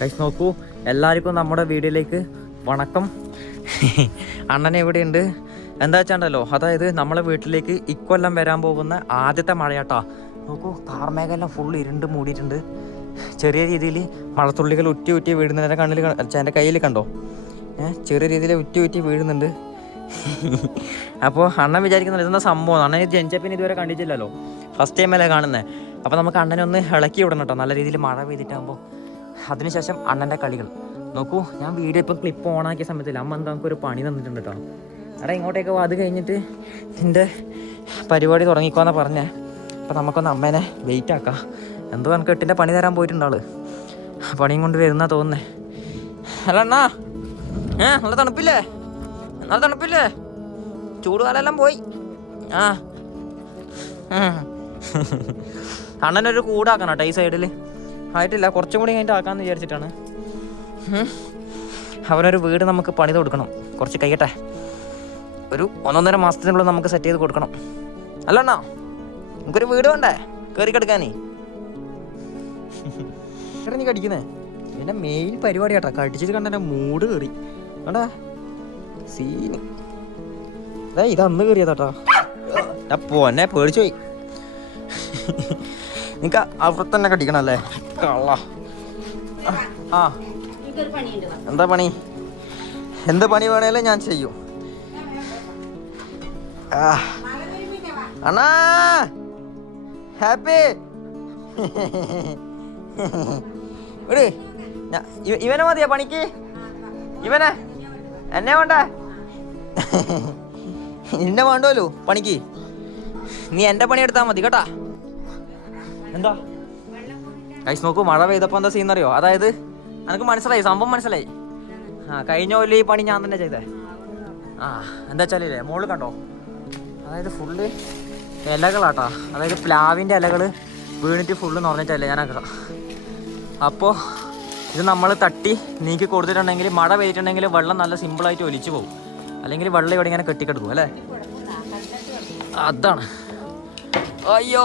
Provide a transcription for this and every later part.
Guys നോക്കൂ. എല്ലാവർക്കും നമ്മുടെ വീഡിയോയിലേക്ക് വണക്കം. അണ്ണൻ എവിടെയുണ്ട്? എന്താ വെച്ചാണ്ടല്ലോ? അതായത് നമ്മളെ വീട്ടിലേക്ക് ഇക്കൊല്ലം വരാൻ പോകുന്ന ആദ്യത്തെ മഴയാട്ടാ. നോക്കൂ കാർമേഘെല്ലാം ഫുൾ ഇരുണ്ട് മൂടിയിട്ടുണ്ട്. ചെറിയ രീതിയിൽ മഴത്തുള്ളികൾ ഉറ്റി ഉറ്റി വീഴുന്ന എന്റെ കണ്ണിൽ എന്റെ കയ്യിൽ കണ്ടോ? ഏഹ് ചെറിയ രീതിയിൽ ഉറ്റി ഉറ്റി വീഴുന്നുണ്ട്. അപ്പോൾ അണ്ണൻ വിചാരിക്കുന്നത് ഇതെന്താ സംഭവം? അണ്ണൻ ഇത് ജനിച്ച പിന്നെ ഇതുവരെ കണ്ടിട്ടില്ലല്ലോ. ഫസ്റ്റ് ടൈം അല്ലേ കാണുന്നത് അപ്പോൾ നമുക്ക് അണ്ണനെ ഒന്ന് ഇളക്കി വിടണം കേട്ടോ. നല്ല രീതിയിൽ മഴ പെയ്തിട്ടാകുമ്പോൾ അതിനുശേഷം അണ്ണന്റെ കളികൾ. നോക്കൂ ഞാൻ വീഡിയോ ഇപ്പം ക്ലിപ്പ് ഓണാക്കിയ സമയത്തില്ല അമ്മ എന്താ നമുക്കൊരു പണി തന്നിട്ടുണ്ട് കേട്ടോ എടാ ഇങ്ങോട്ടേക്ക് അത് കഴിഞ്ഞിട്ട് നിന്റെ പരിപാടി തുടങ്ങിക്കോന്നാ പറഞ്ഞേ. അപ്പം നമുക്കൊന്ന് അമ്മേനെ വെയിറ്റ് ആക്കാം. എന്തോ എനിക്ക് എട്ടിന്റെ പണി തരാൻ പോയിട്ടുണ്ടാൾ പണിയും കൊണ്ട് വരുന്നാ തോന്നുന്നേ. അല്ല അണ്ണാ. ഏ നല്ല തണുപ്പില്ലേ? നല്ല തണുപ്പില്ലേ? ചൂടുകാലെല്ലാം പോയി. ആ. അണ്ണനൊരു കൂടാക്കണം കേട്ടോ ഈ സൈഡിൽ ആയിട്ടില്ല കുറച്ചും കൂടി കഴിഞ്ഞിട്ട് ആക്കാമെന്ന് വിചാരിച്ചിട്ടാണ്. അവനൊരു വീട് നമുക്ക് പണിത് കൊടുക്കണം. കുറച്ച് കഴിയട്ടെ. ഒരു ഒന്നൊന്നര മാസത്തിനുള്ളിൽ നമുക്ക് സെറ്റ് ചെയ്ത് കൊടുക്കണം. അല്ല അണ്ണാ നമുക്കൊരു വീട് വേണ്ടേ? കയറി കിടക്കാനേ. ഇറങ്ങി കടിക്കുന്നേ? എന്റെ മെയിൻ പരിപാടി കേട്ടോ. കടിച്ചിട്ട് കണ്ട എന്റെ മൂഡ് കയറി കണ്ടാ? സീന് അതെ ഇതന്ന് കയറിയതാട്ടോ ഞാൻ പോന്നെ പേടിച്ചു പോയി. നിനക്ക് അവിടെ തന്നെ കടിക്കണല്ലേ കള്ള. ആ. എന്താ പണി? എന്ത് പണി വേണേലും ഞാൻ ചെയ്യും. ആ. അണ്ണാ! ഹാപ്പി! ഒരു ഇവനെ മതിയാ പണിക്ക്? ഇവനെ? എന്നെ വേണ്ട? നിന്നെ വേണ്ടല്ലോ പണിക്ക്. നീ എന്റെ പണി എടുത്താൽ മതി കേട്ടാ? എന്താ? കൈസ് നോക്കൂ മഴ പെയ്തപ്പോ എന്താ സീൻ അറിയോ? അതായത് എനിക്ക് മനസ്സിലായി സംഭവം മനസ്സിലായി. ആ കഴിഞ്ഞ കൊല്ലം ഈ പണി ഞാൻ തന്നെ ചെയ്തേ. ആ എന്താ വെച്ചാലേ മോൾ കണ്ടോ? അതായത് ഫുള്ള് ഇലകളാട്ടാ. അതായത് പ്ലാവിന്റെ ഇലകൾ വീണിട്ട് ഫുള്ള് നിറഞ്ഞിട്ടല്ലേ ഞാനാക്കാം അപ്പോൾ ഇത് നമ്മൾ തട്ടി നീക്കി കൊടുത്തിട്ടുണ്ടെങ്കിൽ മഴ പെയ്തിട്ടുണ്ടെങ്കിൽ വെള്ളം നല്ല സിമ്പിളായിട്ട് ഒലിച്ചു പോകും. അല്ലെങ്കിൽ വെള്ളം ഇവിടെ ഇങ്ങനെ കെട്ടിക്കെടുക്കും അല്ലേ? അതാണ്. അയ്യോ!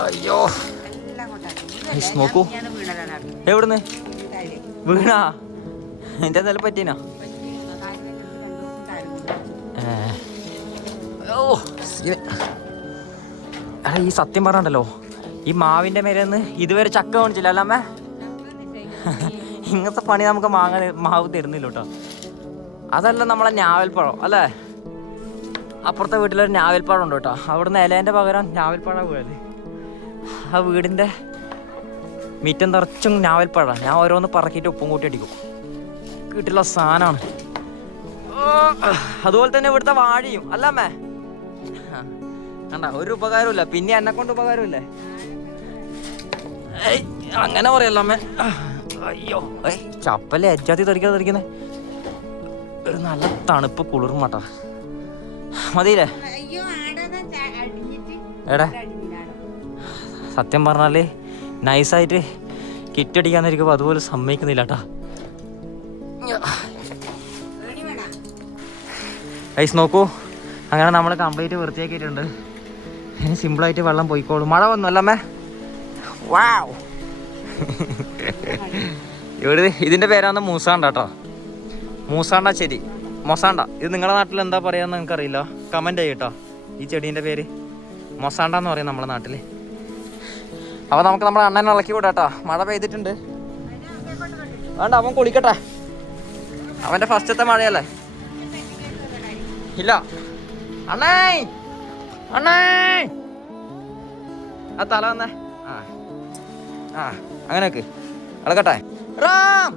അയ്യോ. നോക്കൂ. എവിടുന്ന്. വീണാ? എന്റെ എന്തായാലും പറ്റീനാ. ഓ ഇത്- ഈ സത്യം പറഞ്ഞല്ലോ ഈ മാവിന്റെ മേലെന്ന് ഇതുവരെ ചക്ക കാണിച്ചില്ല അല്ല അമ്മേ? ഇങ്ങനത്തെ പണി നമുക്ക് മാങ്ങ മാവ് തരുന്നില്ല കേട്ടോ. അതല്ല നമ്മളെ ഞാവൽപ്പഴം അല്ലേ? അപ്പുറത്തെ വീട്ടിലൊരു ഞാവൽപ്പഴം ഉണ്ട് കേട്ടോ. അവിടുന്ന് ഇലേന്റെ പകരം ഞാവൽപ്പഴം വീഴൽ. ആ വീടിന്റെ മിറ്റം നിറച്ചും ഞാവൽപ്പഴം. ഞാൻ ഓരോന്ന് പറക്കിട്ട് ഉപ്പും കൂട്ടി അടിക്കും. വീട്ടിലുള്ള സാധനമാണ് അതുപോലെ തന്നെ ഇവിടുത്തെ വാഴയും. അല്ലമ്മേ ആ, കണ്ട ഒരു ഉപകാരമില്ല പിന്നെ എന്നെ കൊണ്ട് ഉപകാരമില്ലേ അങ്ങനെ പറയല്ല അമ്മേ. അയ്യോ ഏയ് ചപ്പല്ലേ? എജ്ജാതി തെറിക്കാതെ തെറിക്കുന്നേ ഒരു നല്ല തണുപ്പ് കുളിർമ കേട്ടാ. മതിയില്ലേ? എടാ. സത്യം പറഞ്ഞാൽ നൈസായിട്ട് കിറ്റടിക്കാന്നിരിക്കുമ്പോൾ അതുപോലെ സമ്മതിക്കുന്നില്ല കേട്ടാ. ഐസ് നോക്കൂ. അങ്ങനെ നമ്മൾ കംപ്ലീറ്റ് വൃത്തിയാക്കിയിട്ടുണ്ട്. ഇനി സിമ്പിളായിട്ട് വെള്ളം പോയിക്കോളും. മഴ വന്നു അല്ലമ്മേ വാവ്. ഇവിടെ ഇതിന്റെ പേരാണ് മൂസാണ്ട കേട്ടോ മൂസാണ്ട ചെടി. മൊസാണ്ട. ഇത് നിങ്ങളുടെ നാട്ടിൽ എന്താ പറയാന്ന് അറിയില്ല കമന്റ് ചെയ്യട്ടോ ഈ ചെടീന്റെ പേര് മൊസാണ്ട എന്ന് പറയും നമ്മുടെ നാട്ടിൽ. അപ്പൊ നമുക്ക് നമ്മുടെ അണ്ണനെ ഇളക്കി വിടാട്ടോ. മഴ പെയ്തിട്ടുണ്ട്. വേണ്ട അവൻ കുളിക്കട്ടെ. അവന്റെ ഫസ്റ്റത്തെ മഴയല്ലേ? ഇല്ല. അണ്ണേ! അണ്ണേ! ആ തല വന്നേ. ആ. ആ അങ്ങനെ വെക്ക്. ഇളകട്ടെ റാം!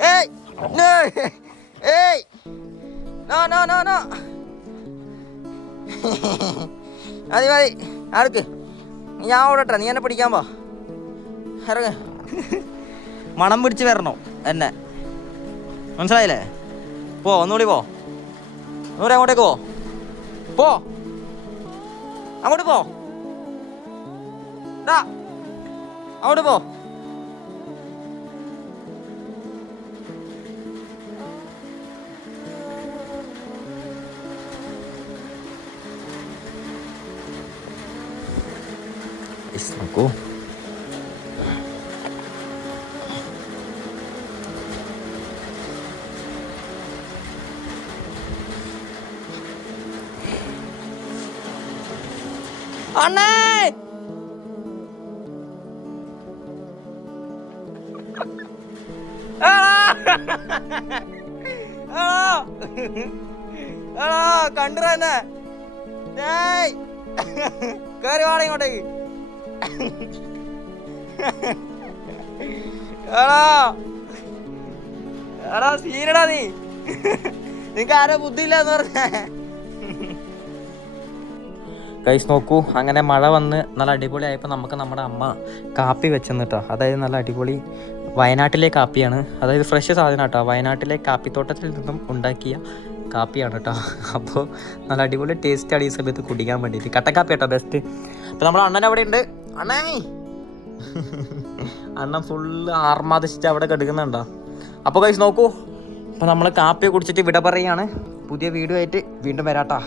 ഏയ്! ഏയ്! No no no no. മതി മതി. അടുക്ക് ഞാൻ ഓടട്ടെ. നീ എന്നെ പിടിക്കാൻ പോ ഇറങ്ങ. മണം പിടിച്ച് വരണോ എന്നെ. മനസ്സിലായില്ലേ? പോ ഒന്നുകൂടി പോ. ഒന്നുകൂടി അങ്ങോട്ടേക്ക് പോ. പോ. അങ്ങോട്ട് പോ. അങ്ങോട്ട് പോ. നോക്കൂ അണ്ണേ കണ്ടു തന്നെ കേറി വാട ഇങ്ങോട്ടേക്ക് എടാ. എടാ സീനടാ നീ. നിനക്ക് ആരെ ബുദ്ധിയില്ലെന്ന് പറഞ്ഞ. കൈസ് നോക്കൂ അങ്ങനെ മഴ വന്ന് നല്ല അടിപൊളി അടിപൊളിയായപ്പോൾ നമുക്ക് നമ്മുടെ അമ്മ കാപ്പി വെച്ചെന്നിട്ടോ. അതായത് നല്ല അടിപൊളി വയനാട്ടിലെ കാപ്പിയാണ്. അതായത് ഫ്രഷ് സാധനം കേട്ടോ വയനാട്ടിലെ കാപ്പിത്തോട്ടത്തിൽ നിന്നും ഉണ്ടാക്കിയ കാപ്പിയാണ് കേട്ടോ അപ്പോൾ നല്ല അടിപൊളി ടേസ്റ്റ് ആണ് ഈ സമയത്ത് കുടിക്കാൻ വേണ്ടിയിട്ട്. കട്ടക്കാപ്പി കേട്ടോ ബെസ്റ്റ് അപ്പോൾ നമ്മുടെ അണ്ണൻ അവിടെ ഉണ്ട് അണ്ണേ. അണ്ണൻ ഫുള്ള് ആർമാദിച്ചിട്ട് അവിടെ കിടക്കുന്നുണ്ടോ? അപ്പോൾ കഴിച്ച് നോക്കൂ. അപ്പോൾ നമ്മൾ കാപ്പി കുടിച്ചിട്ട് വിട പറയാണ്. പുതിയ വീഡിയോ ആയിട്ട് വീണ്ടും വരാട്ടാ.